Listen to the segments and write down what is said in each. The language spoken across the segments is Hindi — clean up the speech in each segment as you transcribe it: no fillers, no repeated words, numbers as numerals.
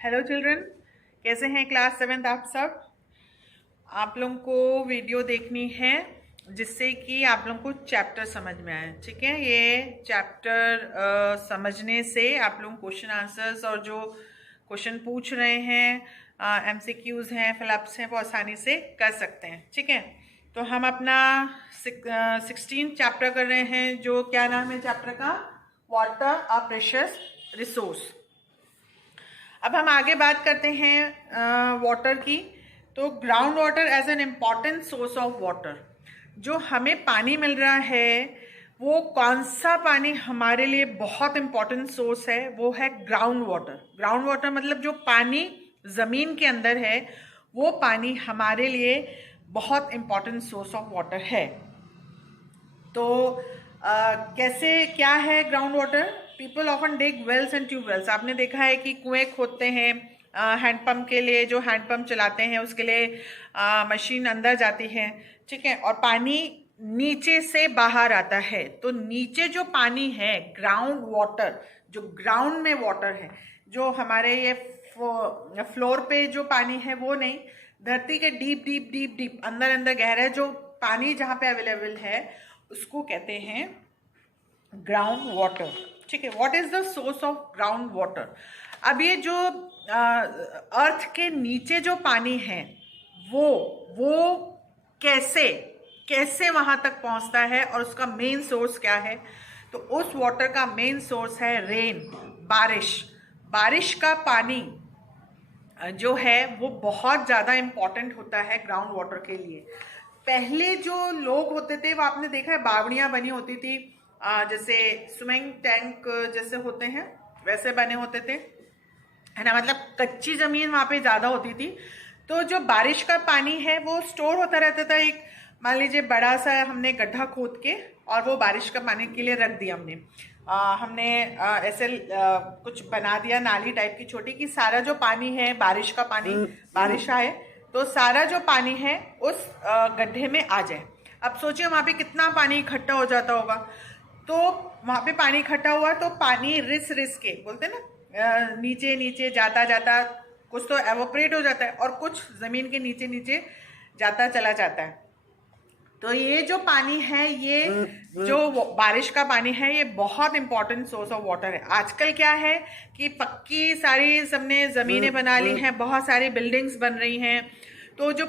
हेलो चिल्ड्रन, कैसे हैं क्लास 7th आप सब। आप लोगों को वीडियो देखनी है जिससे कि आप लोगों को चैप्टर समझ में आए। ठीक है, ये चैप्टर समझने से आप लोग क्वेश्चन आंसर्स और जो क्वेश्चन पूछ रहे हैं एमसीक्यूज हैं, फिलअप्स हैं, वो आसानी से कर सकते हैं। ठीक है, तो हम अपना 16 चैप्टर कर रहे हैं। जो क्या नाम है चैप्टर का? Water a precious resource. अब हम आगे बात करते हैं वाटर की। तो ground water as an important source of water, जो हमें पानी मिल रहा है वो कौन सा पानी हमारे लिए बहुत इम्पॉर्टेंट सोर्स है? वो है ग्राउंड वाटर। ग्राउंड वाटर मतलब जो पानी ज़मीन के अंदर है, वो पानी हमारे लिए बहुत इम्पॉर्टेंट सोर्स ऑफ वाटर है। तो कैसे क्या है ground water? People often dig wells and tubewells. आपने देखा है कि कुएं खोदते हैं हैंडपंप के लिए। जो हैंडपंप चलाते हैं उसके लिए मशीन अंदर जाती है। ठीक है, और पानी नीचे से बाहर आता है। तो नीचे जो पानी है ग्राउंड वाटर, जो ग्राउंड में वाटर है, जो हमारे ये फ्लोर पे जो पानी है वो नहीं, धरती के डीप डीप डीप डीप अंदर अंदर गहरा जो पानी जहाँ पे अवेलेबल है उसको कहते हैं ग्राउंड वाटर। ठीक है, what is the source of ground water? अब ये जो अर्थ के नीचे जो पानी है वो कैसे कैसे वहां तक पहुंचता है और उसका मेन सोर्स क्या है? तो उस वाटर का मेन सोर्स है रेन, बारिश। बारिश का पानी जो है वो बहुत ज़्यादा इम्पॉर्टेंट होता है ग्राउंड वाटर के लिए। पहले जो लोग होते थे वो आपने देखा है बावड़ियाँ बनी होती थी, जैसे स्विमिंग टैंक जैसे होते हैं वैसे बने होते थे, है ना। मतलब कच्ची ज़मीन वहाँ पे ज़्यादा होती थी। तो जो बारिश का पानी है वो स्टोर होता रहता था। एक मान लीजिए बड़ा सा हमने गड्ढा खोद के और वो बारिश का पानी के लिए रख दिया हमने ऐसे कुछ बना दिया नाली टाइप की छोटी, कि सारा जो पानी है बारिश का पानी, बारिश आए तो सारा जो पानी है उस गड्ढे में आ जाए। अब सोचिए वहाँ पे कितना पानी इकट्ठा हो जाता होगा। तो वहाँ पे पानी इकट्ठा हुआ तो पानी रिस रिस के बोलते हैं ना, नीचे नीचे जाता जाता कुछ तो एवोपरेट हो जाता है और कुछ ज़मीन के नीचे नीचे जाता चला जाता है। तो ये जो पानी है, ये जो बारिश का पानी है, ये बहुत इंपॉर्टेंट सोर्स ऑफ वाटर है। आजकल क्या है कि पक्की सारी सबने ज़मीनें बना ली हैं, बहुत सारी बिल्डिंग्स बन रही हैं, तो जो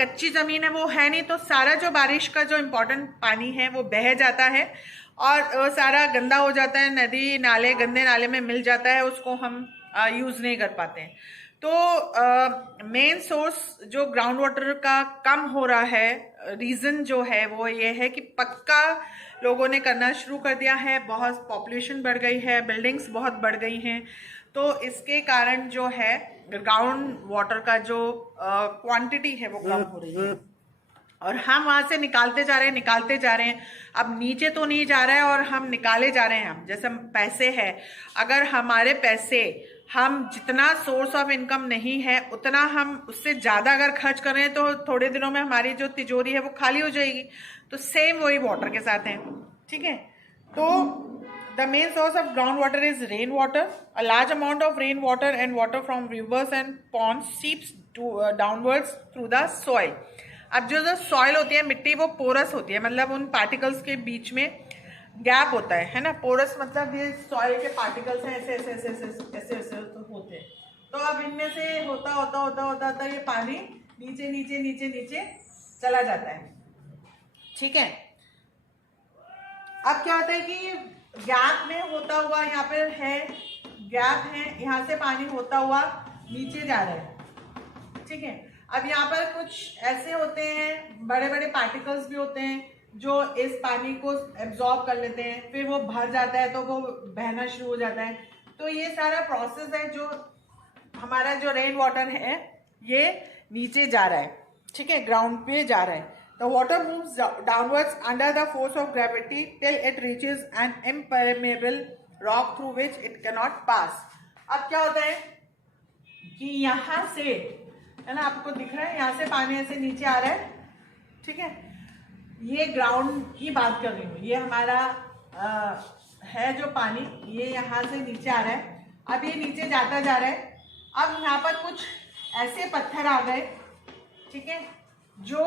कच्ची ज़मीन है वो है नहीं। तो सारा जो बारिश का जो इम्पोर्टेंट पानी है वो बह जाता है और सारा गंदा हो जाता है, नदी नाले गंदे नाले में मिल जाता है, उसको हम यूज़ नहीं कर पाते हैं। तो मेन सोर्स जो ग्राउंड वाटर का कम हो रहा है, रीज़न जो है वो ये है कि पक्का लोगों ने करना शुरू कर दिया है, बहुत पॉपुलेशन बढ़ गई है, बिल्डिंग्स बहुत बढ़ गई हैं। तो इसके कारण जो है ग्राउंड वाटर का जो क्वांटिटी है वो कम हो रही है और हम वहाँ से निकालते जा रहे हैं। अब नीचे तो नहीं जा रहा है और हम निकाले जा रहे हैं। हम जैसे पैसे है, अगर हमारे पैसे हम जितना सोर्स ऑफ इनकम नहीं है उतना हम उससे ज़्यादा अगर खर्च कर रहे हैं तो थोड़े दिनों में हमारी जो तिजोरी है वो खाली हो जाएगी। तो सेम वही वाटर के साथ है। ठीक है, तो the main source of ground water is rain water. A large amount of rain water and water from rivers and ponds seeps downwards through the soil. अब जो सॉइल होती है, मिट्टी, वो पोरस होती है, मतलब उन पार्टिकल्स के बीच में गैप होता है ना। पोरस मतलब ये सॉइल के पार्टिकल्स हैं, ऐसे ऐसे ऐसे ऐसे ऐसे ऐसे होते हैं। तो अब इनमें से होता होता होता होता होता ये पानी नीचे नीचे नीचे नीचे चला जाता है। ठीक है, अब क्या होता है कि गैप में होता हुआ यहाँ पर है, गैप है, यहाँ से पानी होता हुआ नीचे जा रहा है। ठीक है, अब यहाँ पर कुछ ऐसे होते हैं, बड़े बड़े पार्टिकल्स भी होते हैं जो इस पानी को एब्जॉर्ब कर लेते हैं, फिर वो भर जाता है तो वो बहना शुरू हो जाता है। तो ये सारा प्रोसेस है जो हमारा जो रेन वाटर है ये नीचे जा रहा है। ठीक है, ग्राउंड पे जा रहा है। The water moves downwards under the force of gravity till it reaches an impermeable rock through which it can not pass. अब क्या होता है कि यहाँ से, है ना, आपको दिख रहा है यहाँ से पानी ऐसे नीचे आ रहा है। ठीक है, ये ग्राउंड की बात कर रही हूँ, ये हमारा है जो पानी, ये यहाँ से नीचे आ रहा है। अब ये नीचे जाता जा रहा है। अब यहाँ पर कुछ ऐसे पत्थर आ गए, ठीक है, जो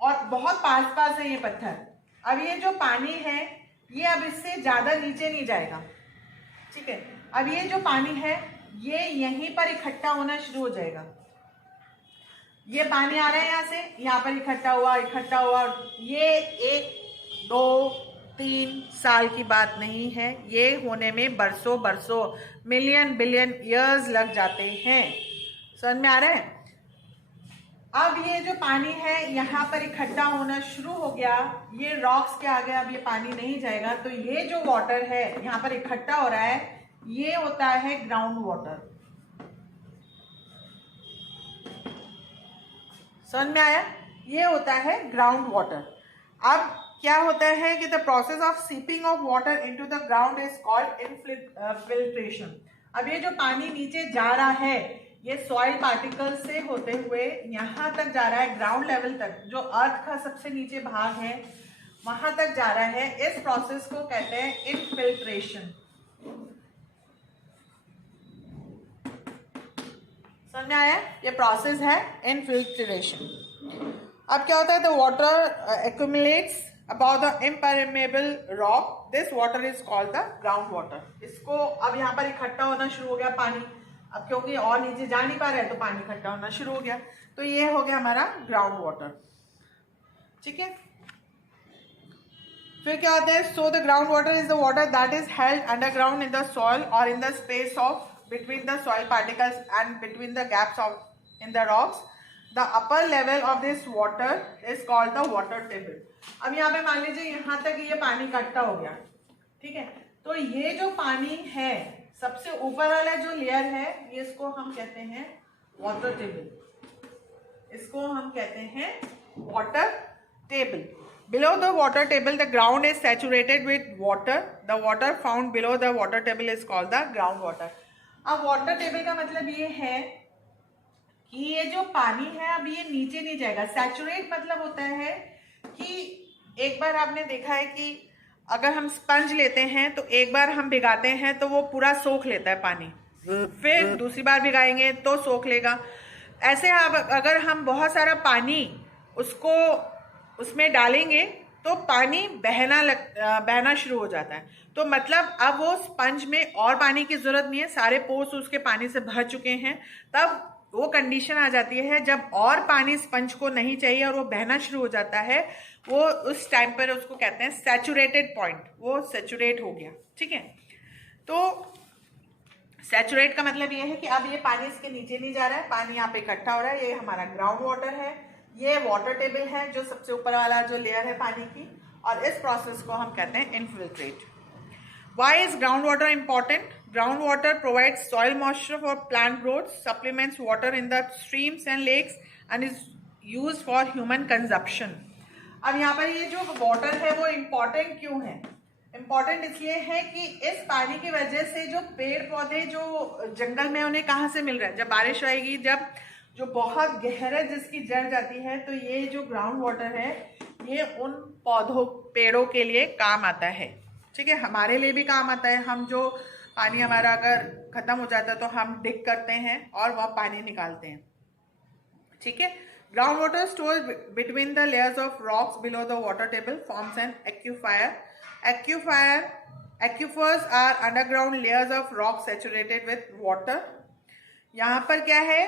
और बहुत पास पास है ये पत्थर। अब ये जो पानी है ये अब इससे ज्यादा नीचे नहीं जाएगा, ठीक है। अब ये जो पानी है ये यहीं पर इकट्ठा होना शुरू हो जाएगा। ये पानी आ रहा है यहाँ से, यहाँ पर इकट्ठा हुआ। ये 1, 2, 3 साल की बात नहीं है, ये होने में बरसों मिलियन बिलियन ईयर्स लग जाते हैं। समझ में आ रहा है? अब ये जो पानी है यहाँ पर इकट्ठा होना शुरू हो गया, ये रॉक्स के आगे अब ये पानी नहीं जाएगा, तो ये जो वाटर है यहाँ पर इकट्ठा हो रहा है, ये होता है ग्राउंड वाटर। समझ में आया? ये होता है ग्राउंड वाटर। अब क्या होता है कि the process of seeping of water into the ground is called infiltration. अब ये जो पानी नीचे जा रहा है ये सॉइल पार्टिकल से होते हुए यहाँ तक जा रहा है, ग्राउंड लेवल तक, जो अर्थ का सबसे नीचे भाग है वहां तक जा रहा है। इस प्रोसेस को कहते हैं इनफिल्ट्रेशन। समझ में आया? ये प्रोसेस है इनफिल्ट्रेशन। अब क्या होता है? The water accumulates about the impermeable rock, this water is called the ground water. इसको अब यहाँ पर इकट्ठा होना शुरू हो गया पानी, अब क्योंकि और नीचे जा नहीं पा रहा है तो पानी इकट्ठा होना शुरू हो गया, तो ये हो गया हमारा ग्राउंड वाटर, ठीक है। फिर क्या होता है? So the ground water is the water that is held underground in the soil और in the space of between the soil particles and between the gaps of in the rocks. The upper level of this water is called the water table. अब यहाँ पे मान लीजिए यहाँ तक ये पानी इकट्ठा हो गया, ठीक है, तो ये जो पानी है सबसे ऊपर वाला जो लेयर है ये इसको हम कहते हैं वाटर टेबल। इसको हम कहते हैं water table. Below the water table, the ground is saturated with water. The water found below the water table is called the groundwater. अब वाटर टेबल का मतलब ये है कि ये जो पानी है अब ये नीचे नहीं जाएगा। सैचुरेट मतलब होता है कि एक बार आपने देखा है कि अगर हम स्पंज लेते हैं तो एक बार हम भिगाते हैं तो वो पूरा सोख लेता है पानी, फिर दूसरी बार भिगाएंगे तो सोख लेगा। ऐसे अब अगर हम बहुत सारा पानी उसमें डालेंगे तो पानी बहना शुरू हो जाता है। तो मतलब अब वो स्पंज में और पानी की जरूरत नहीं है, सारे पोर्स उसके पानी से भर चुके हैं। तब वो कंडीशन आ जाती है जब और पानी स्पंज को नहीं चाहिए और वो बहना शुरू हो जाता है, वो उस टाइम पर उसको कहते हैं सैचुरेटेड पॉइंट, वो सैचुरेट हो गया, ठीक है। तो सैचुरेट का मतलब ये है कि अब ये पानी इसके नीचे नहीं जा रहा है, पानी यहाँ पे इकट्ठा हो रहा है। ये हमारा ग्राउंड वाटर है, ये वाटर टेबल है जो सबसे ऊपर वाला जो लेयर है पानी की, और इस प्रोसेस को हम कहते हैं infiltrate. Why is groundwater important? Groundwater provides soil moisture for plant growth, supplements water in the streams and lakes, and is used for human consumption. अब यहाँ पर ये जो वाटर है वो इम्पोर्टेंट क्यों है? इम्पोर्टेंट इसलिए है कि इस पानी की वजह से जो पेड़ पौधे जो जंगल में उन्हें कहाँ से मिल रहा है? जब बारिश आएगी, जब जो बहुत गहरा जिसकी जड़ जाती है, तो ये जो ग्राउंड वाटर है ये उन पेड़ों के लिए काम आता है, ठीक है, हमारे लिए भी काम आता है। हम जो पानी हमारा अगर खत्म हो जाता है तो हम डिग करते हैं और वह पानी निकालते हैं, ठीक है। Ground water store between the layers of rocks below the water table forms an aquifers are underground layers of rock saturated with water. यहाँ पर क्या है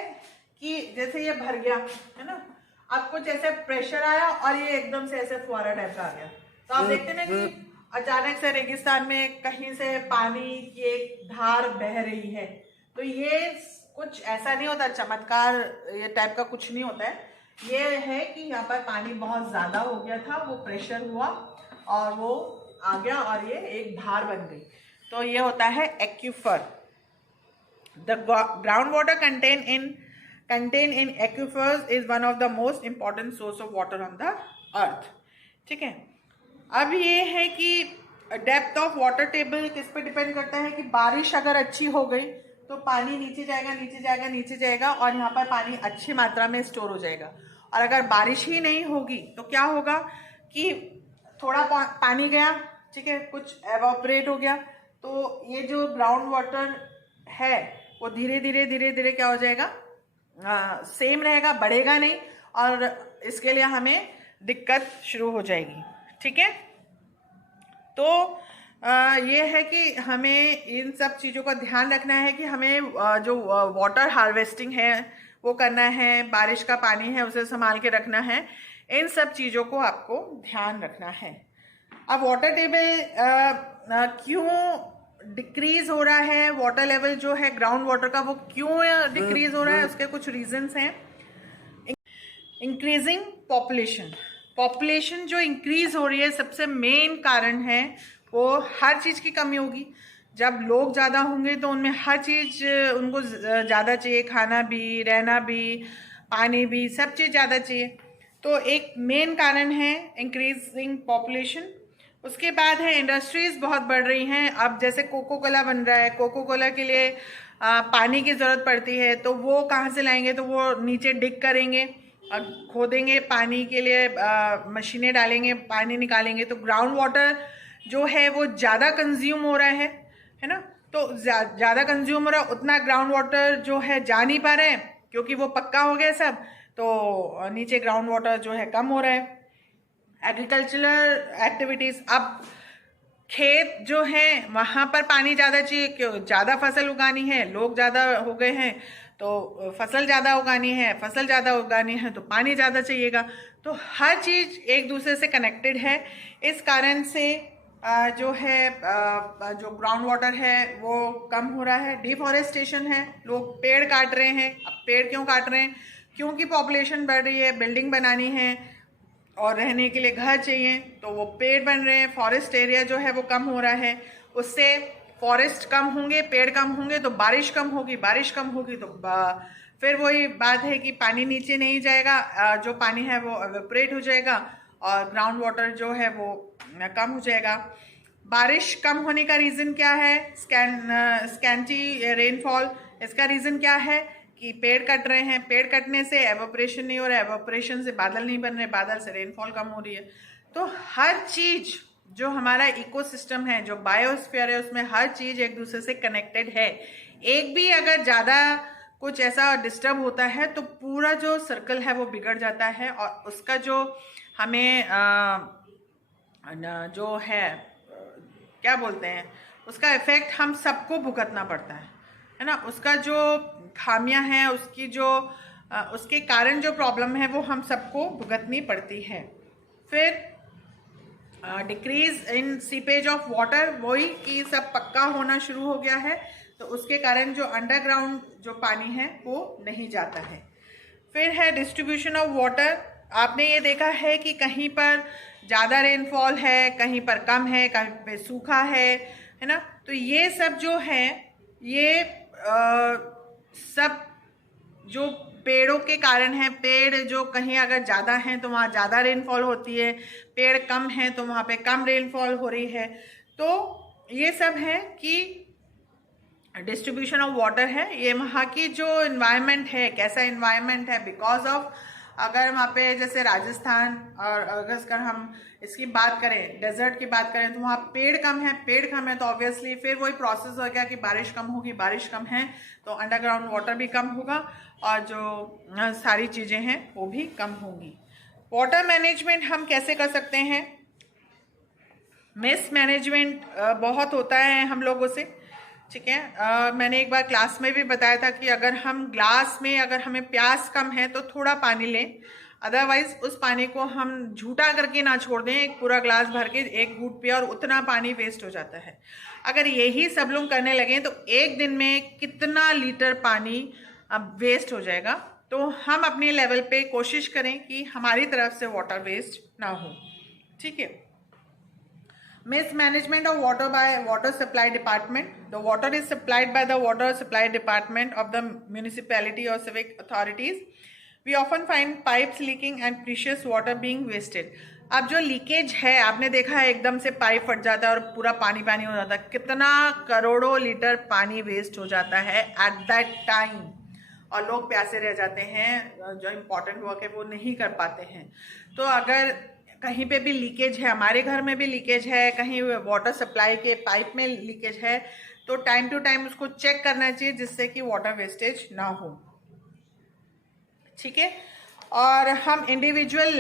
कि जैसे ये भर गया है ना, अब कुछ ऐसे प्रेशर आया और ये एकदम से ऐसे फुहारा टाइप का आ गया, तो आप देखते ना कि अचानक से रेगिस्तान में कहीं से पानी की एक धार बह रही है, तो ये कुछ ऐसा नहीं होता, चमत्कार ये टाइप का कुछ नहीं होता है। ये है कि यहाँ पर पानी बहुत ज्यादा हो गया था, वो प्रेशर हुआ और वो आ गया और ये एक धार बन गई, तो ये होता है aquifer. The ground water contained in aquifers is one of the most important source of water on the earth, ठीक है। अब ये है कि डेप्थ ऑफ वाटर टेबल किस पे डिपेंड करता है कि बारिश अगर अच्छी हो गई तो पानी नीचे जाएगा और यहाँ पर पानी अच्छी मात्रा में स्टोर हो जाएगा। और अगर बारिश ही नहीं होगी तो क्या होगा कि थोड़ा पानी गया, ठीक है, कुछ एवापोरेट हो गया, तो ये जो ग्राउंड वाटर है वो धीरे धीरे धीरे धीरे क्या हो जाएगा, सेम रहेगा, बढ़ेगा नहीं, और इसके लिए हमें दिक्कत शुरू हो जाएगी। ठीक है, तो ये है कि हमें इन सब चीज़ों का ध्यान रखना है कि हमें जो वाटर हार्वेस्टिंग है वो करना है, बारिश का पानी है उसे संभाल के रखना है, इन सब चीज़ों को आपको ध्यान रखना है। अब वाटर टेबल क्यों डिक्रीज हो रहा है, वाटर लेवल जो है ग्राउंड वाटर का वो क्यों डिक्रीज हो रहा है, उसके कुछ रीजंस हैं। इंक्रीजिंग पॉपुलेशन जो इंक्रीज हो रही है, सबसे मेन कारण है वो हर चीज़ की कमी होगी। जब लोग ज़्यादा होंगे तो उनमें हर चीज़ उनको ज़्यादा चाहिए, खाना भी, रहना भी, पानी भी, सब चीज़ ज़्यादा चाहिए। तो एक मेन कारण है इंक्रीजिंग पॉपुलेशन। उसके बाद है इंडस्ट्रीज़ बहुत बढ़ रही हैं। अब जैसे कोको कोला बन रहा है, कोको कोला के लिए पानी की ज़रूरत पड़ती है, तो वो कहाँ से लाएंगे, तो वो नीचे डिग करेंगे, खोदेंगे, पानी के लिए मशीनें डालेंगे, पानी निकालेंगे, तो ग्राउंड वाटर जो है वो ज़्यादा कंज्यूम हो रहा है ना। तो ज़्यादा कंज्यूम हो रहा है, उतना ग्राउंड वाटर जो है जा नहीं पा रहे हैं क्योंकि वो पक्का हो गया सब, तो नीचे ग्राउंड वाटर जो है कम हो रहा है। एग्रीकल्चरल एक्टिविटीज़, अब खेत जो हैं वहाँ पर पानी ज़्यादा चाहिए, क्यों, ज़्यादा फसल उगानी है, लोग ज़्यादा हो गए हैं तो फसल ज़्यादा उगानी है, फसल ज़्यादा उगानी है तो पानी ज़्यादा चाहिएगा। तो हर चीज़ एक दूसरे से कनेक्टेड है। इस कारण से जो है जो ग्राउंड वाटर है वो कम हो रहा है। डिफॉरेस्टेशन है, लोग पेड़ काट रहे हैं। अब पेड़ क्यों काट रहे हैं, क्योंकि पॉपुलेशन बढ़ रही है, बिल्डिंग बनानी है और रहने के लिए घर चाहिए, तो वो पेड़ बन रहे हैं। फॉरेस्ट एरिया जो है वो कम हो रहा है, उससे फॉरेस्ट कम होंगे, पेड़ कम होंगे तो बारिश कम होगी, बारिश कम होगी तो फिर वही बात है कि पानी नीचे नहीं जाएगा, जो पानी है वो एवेपोरेट हो जाएगा और ग्राउंड वाटर जो है वो कम हो जाएगा। बारिश कम होने का रीज़न क्या है, स्कैंटी रेनफॉल। इसका रीज़न क्या है कि पेड़ कट रहे हैं, पेड़ कटने से एवेपोरेशन नहीं हो रहा है, एवेपोरेशन से बादल नहीं बन रहे, बादल से रेनफॉल कम हो रही है। तो हर चीज़ जो हमारा इकोसिस्टम है, जो बायोस्फीयर है, उसमें हर चीज़ एक दूसरे से कनेक्टेड है। एक भी अगर ज़्यादा कुछ ऐसा डिस्टर्ब होता है तो पूरा जो सर्कल है वो बिगड़ जाता है और उसका जो हमें जो है क्या बोलते हैं, उसका इफेक्ट हम सबको भुगतना पड़ता है ना। उसका जो खामियां हैं, उसकी जो उसके कारण जो प्रॉब्लम है वो हम सबको भुगतनी पड़ती है। फिर decrease in seepage of water, वही कि सब पक्का होना शुरू हो गया है, तो उसके कारण जो अंडरग्राउंड जो पानी है वो नहीं जाता है। फिर है डिस्ट्रीब्यूशन ऑफ वाटर। आपने ये देखा है कि कहीं पर ज़्यादा रेनफॉल है, कहीं पर कम है, कहीं पर सूखा है ना। तो ये सब जो है ये सब जो पेड़ों के कारण है। पेड़ जो कहीं अगर ज़्यादा हैं तो वहाँ ज़्यादा रेनफॉल होती है, पेड़ कम हैं तो वहाँ पे कम रेनफॉल हो रही है। तो ये सब है कि डिस्ट्रीब्यूशन ऑफ वाटर है। ये वहाँ की जो इन्वायरमेंट है, कैसा इन्वायरमेंट है, बिकॉज ऑफ अगर वहाँ पे जैसे राजस्थान और अगर हम इसकी बात करें, डेजर्ट की बात करें, तो वहाँ पेड़ कम है तो ऑब्वियसली फिर वही प्रोसेस हो गया कि बारिश कम होगी, बारिश कम है तो अंडरग्राउंड वाटर भी कम होगा और जो सारी चीज़ें हैं वो भी कम होंगी। वाटर मैनेजमेंट हम कैसे कर सकते हैं, मिस मैनेजमेंट बहुत होता है हम लोगों से, ठीक है। मैंने एक बार क्लास में भी बताया था कि अगर हम ग्लास में अगर हमें प्यास कम है तो थोड़ा पानी लें, अदरवाइज उस पानी को हम झूठा करके ना छोड़ दें, एक पूरा ग्लास भर के एक घूंट पिए और उतना पानी वेस्ट हो जाता है। अगर यही सब लोग करने लगें तो एक दिन में कितना लीटर पानी अब वेस्ट हो जाएगा। तो हम अपने लेवल पे कोशिश करें कि हमारी तरफ से वाटर वेस्ट ना हो, ठीक है। Mismanagement of water by water supply department. The water is supplied by the water supply department of the municipality or civic authorities. We often find pipes leaking and precious water being wasted. अब जो लीकेज है आपने देखा है, एकदम से पाइप फट जाता है और पूरा पानी पानी हो जाता है, कितना करोड़ों लीटर पानी वेस्ट हो जाता है एट दैट टाइम, और लोग प्यासे रह जाते हैं, जो इम्पोर्टेंट वर्क है वो नहीं कर पाते हैं। तो अगर कहीं पे भी लीकेज है, हमारे घर में भी लीकेज है, कहीं वाटर सप्लाई के पाइप में लीकेज है, तो टाइम टू टाइम उसको चेक करना चाहिए जिससे कि वाटर वेस्टेज ना हो, ठीक है। और हम इंडिविजुअली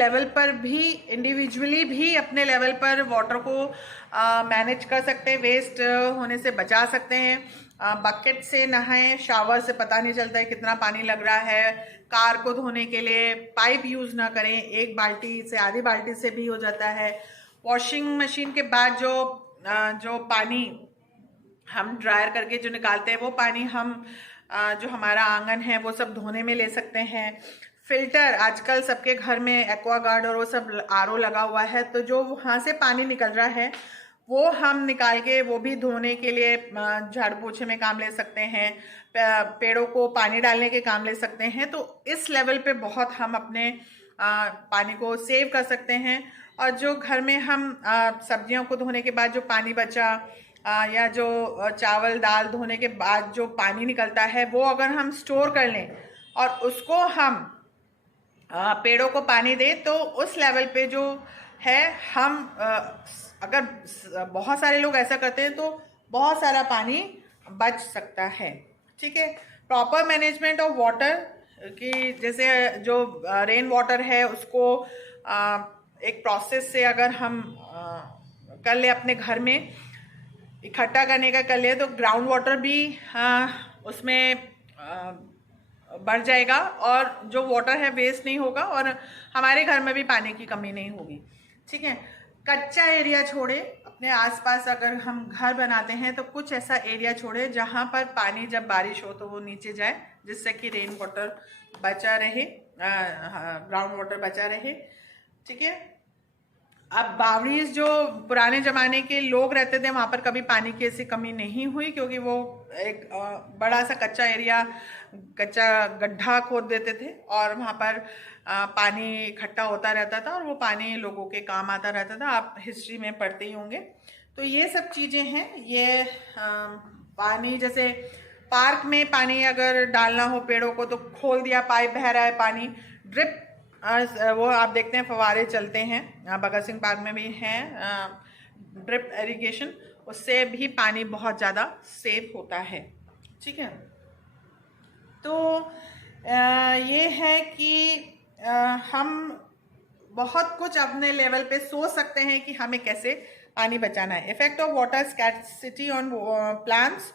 भी अपने लेवल पर वाटर को मैनेज कर सकते हैं, वेस्ट होने से बचा सकते हैं। बकेट से नहाएं, शावर से पता नहीं चलता है कितना पानी लग रहा है। कार को धोने के लिए पाइप यूज़ ना करें, एक बाल्टी से आधी बाल्टी से भी हो जाता है। वॉशिंग मशीन के बाद जो पानी हम ड्रायर करके जो निकालते हैं वो पानी हम जो हमारा आंगन है वो सब धोने में ले सकते हैं। फिल्टर, आजकल सबके घर में एक्वागार्ड और वो सब आरओ लगा हुआ है, तो जो वहाँ से पानी निकल रहा है वो हम निकाल के वो भी धोने के लिए झाड़ू पोछे में काम ले सकते हैं, पेड़ों को पानी डालने के काम ले सकते हैं। तो इस लेवल पे बहुत हम अपने पानी को सेव कर सकते हैं। और जो घर में हम सब्जियों को धोने के बाद जो पानी बचा या जो चावल दाल धोने के बाद जो पानी निकलता है वो अगर हम स्टोर कर लें और उसको हम पेड़ों को पानी दें, तो उस लेवल पे जो है हम अगर बहुत सारे लोग ऐसा करते हैं तो बहुत सारा पानी बच सकता है, ठीक है। प्रॉपर मैनेजमेंट ऑफ वाटर की, जैसे जो रेन वाटर है उसको एक प्रोसेस से अगर हम कर ले, अपने घर में इकट्ठा करने का कर ले, तो ग्राउंड वाटर भी उसमें बढ़ जाएगा और जो वाटर है वेस्ट नहीं होगा और हमारे घर में भी पानी की कमी नहीं होगी, ठीक है। कच्चा एरिया छोड़े, अपने आसपास अगर हम घर बनाते हैं तो कुछ ऐसा एरिया छोड़े जहाँ पर पानी जब बारिश हो तो वो नीचे जाए, जिससे कि रेन वाटर बचा रहे, ग्राउंड वाटर बचा रहे, ठीक है। अब बावड़ीज जो पुराने ज़माने के लोग रहते थे वहाँ पर कभी पानी की ऐसी कमी नहीं हुई, क्योंकि वो एक बड़ा सा कच्चा गड्ढा खोद देते थे और वहाँ पर पानी इकट्ठा होता रहता था और वो पानी लोगों के काम आता रहता था। आप हिस्ट्री में पढ़ते ही होंगे। तो ये सब चीज़ें हैं। ये पानी, जैसे पार्क में पानी अगर डालना हो पेड़ों को तो खोल दिया, पाइप बह रहा है पानी, ड्रिप वो आप देखते हैं फवारे चलते हैं, भगत सिंह पार्क में भी हैं ड्रिप इरिगेशन, उससे भी पानी बहुत ज़्यादा सेव होता है, ठीक है। तो ये है कि हम बहुत कुछ अपने लेवल पे सोच सकते हैं कि हमें कैसे पानी बचाना है। Effect of water scarcity on plants,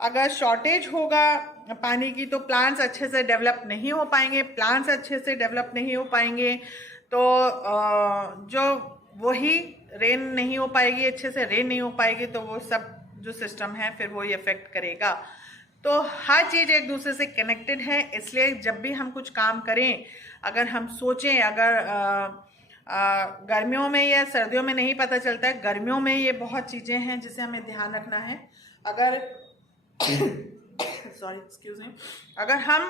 अगर शॉर्टेज होगा पानी की तो प्लांट्स अच्छे से डेवलप नहीं हो पाएंगे, प्लांट्स अच्छे से डेवलप नहीं हो पाएंगे तो जो वही रेन नहीं हो पाएगी, अच्छे से रेन नहीं हो पाएगी, तो वो सब जो सिस्टम है फिर वही इफेक्ट करेगा। तो हर चीज़ एक दूसरे से कनेक्टेड है, इसलिए जब भी हम कुछ काम करें, अगर हम सोचें, अगर गर्मियों में या सर्दियों में नहीं पता चलता है, गर्मियों में ये बहुत चीज़ें हैं जिसे हमें ध्यान रखना है। अगर सॉरी एक्सक्यूज मी, अगर हम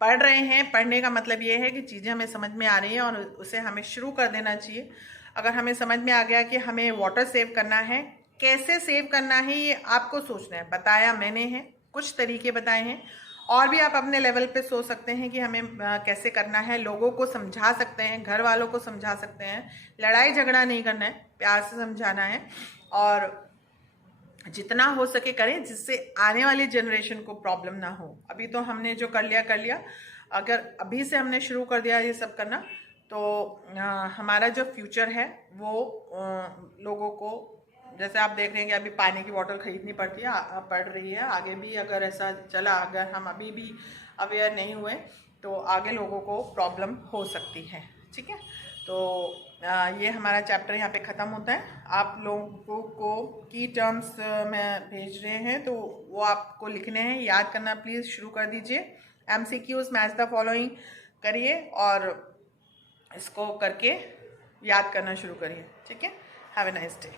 पढ़ रहे हैं, पढ़ने का मतलब ये है कि चीज़ें हमें समझ में आ रही हैं और उसे हमें शुरू कर देना चाहिए। अगर हमें समझ में आ गया कि हमें वाटर सेव करना है, कैसे सेव करना है ये आपको सोचना है। बताया मैंने है, कुछ तरीके बताए हैं, और भी आप अपने लेवल पे सोच सकते हैं कि हमें कैसे करना है। लोगों को समझा सकते हैं, घर वालों को समझा सकते हैं, लड़ाई झगड़ा नहीं करना है, प्यार से समझाना है और जितना हो सके करें जिससे आने वाली जनरेशन को प्रॉब्लम ना हो। अभी तो हमने जो कर लिया, अगर अभी से हमने शुरू कर दिया ये सब करना तो हमारा जो फ्यूचर है वो लोगों को, जैसे आप देख रहे हैं कि अभी पानी की बोतल खरीदनी पड़ रही है, आगे भी अगर ऐसा चला, अगर हम अभी भी अवेयर नहीं हुए तो आगे लोगों को प्रॉब्लम हो सकती है, ठीक है। तो ये हमारा चैप्टर यहाँ पे ख़त्म होता है। आप लोगों को की टर्म्स में भेज रहे हैं तो वो आपको लिखने हैं, याद करना प्लीज़ शुरू कर दीजिए। MCQs मैच द फॉलोइंग करिए और इसको करके याद करना शुरू करिए, ठीक है। Have a nice day.